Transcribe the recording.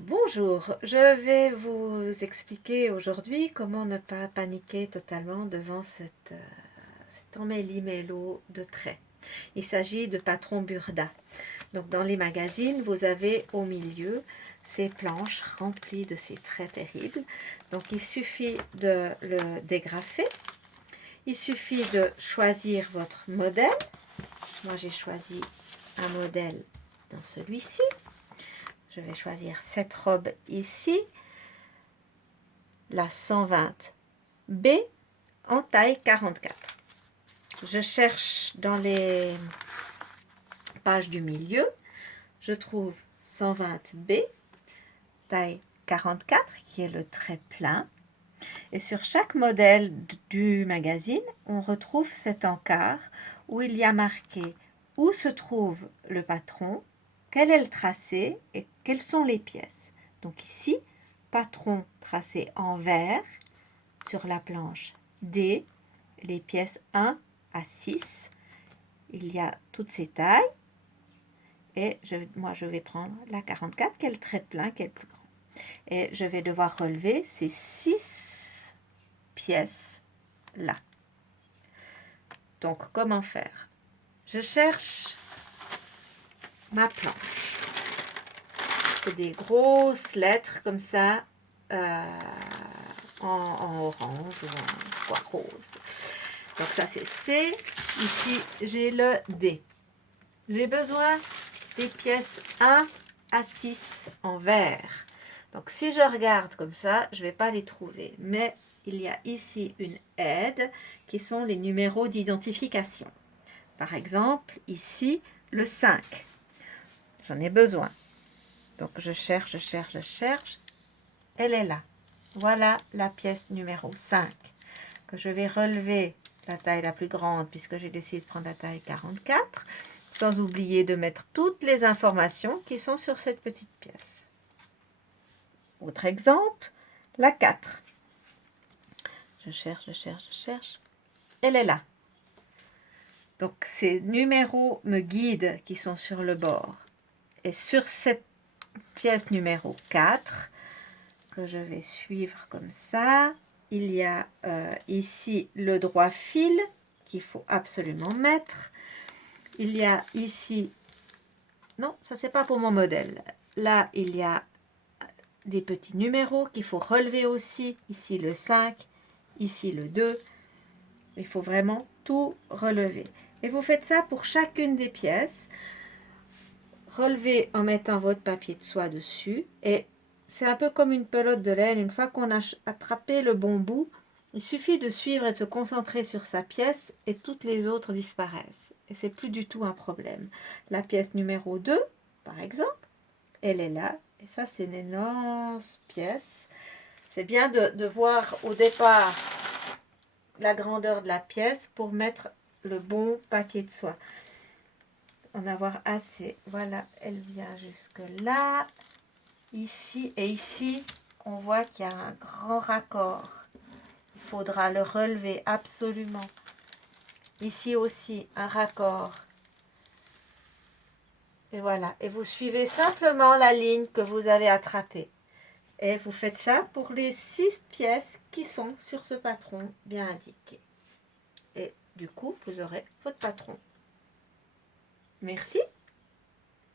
Bonjour, je vais vous expliquer aujourd'hui comment ne pas paniquer totalement devant cet emmêli-mélo de traits. Il s'agit de Patron Burda. Donc dans les magazines, vous avez au milieu ces planches remplies de ces traits terribles. Donc il suffit de le dégrafer. Il suffit de choisir votre modèle. Moi j'ai choisi un modèle dans celui-ci. Je vais choisir cette robe ici, la 120B en taille 44. Je cherche dans les pages du milieu, je trouve 120B, taille 44, qui est le trait plein. Et sur chaque modèle du magazine, on retrouve cet encart où il y a marqué où se trouve le patron, quel est le tracé et quelles sont les pièces. Donc ici, patron tracé en vert sur la planche D, les pièces 1 à 6. Il y a toutes ces tailles et moi je vais prendre la 44 qui est le trait plein, qui est le plus grand. Et je vais devoir relever ces 6 pièces là. Donc comment faire? Je cherche ma planche. C'est des grosses lettres comme ça, en orange ou en bois rose. Donc ça c'est C. Ici j'ai le D. J'ai besoin des pièces 1 à 6 en vert. Donc si je regarde comme ça, je ne vais pas les trouver. Mais il y a ici une aide qui sont les numéros d'identification. Par exemple, ici, le 5. J'en ai besoin. Donc je cherche, je cherche, je cherche. Elle est là. Voilà la pièce numéro 5 que je vais relever la taille la plus grande puisque j'ai décidé de prendre la taille 44, sans oublier de mettre toutes les informations qui sont sur cette petite pièce. Autre exemple, la 4. Je cherche, je cherche, je cherche. Elle est là. Donc ces numéros me guident qui sont sur le bord. Et sur cette pièce numéro 4, que je vais suivre comme ça, il y a ici le droit fil qu'il faut absolument mettre. Il y a ici, non, ça c'est pas pour mon modèle. Là, il y a des petits numéros qu'il faut relever aussi. Ici le 5, ici le 2. Il faut vraiment tout relever. Et vous faites ça pour chacune des pièces. Relevez en mettant votre papier de soie dessus. Et c'est un peu comme une pelote de laine. Une fois qu'on a attrapé le bon bout, il suffit de suivre et de se concentrer sur sa pièce et toutes les autres disparaissent. Et c'est plus du tout un problème. La pièce numéro 2, par exemple, elle est là. Et ça, c'est une énorme pièce. C'est bien de voir au départ la grandeur de la pièce pour mettre le bon papier de soie. En avoir assez. Voilà, elle vient jusque là. Ici et ici, on voit qu'il y a un grand raccord. Il faudra le relever absolument. Ici aussi, un raccord. Et voilà. Et vous suivez simplement la ligne que vous avez attrapée. Et vous faites ça pour les 6 pièces qui sont sur ce patron bien indiqué. Et du coup, vous aurez votre patron. Merci.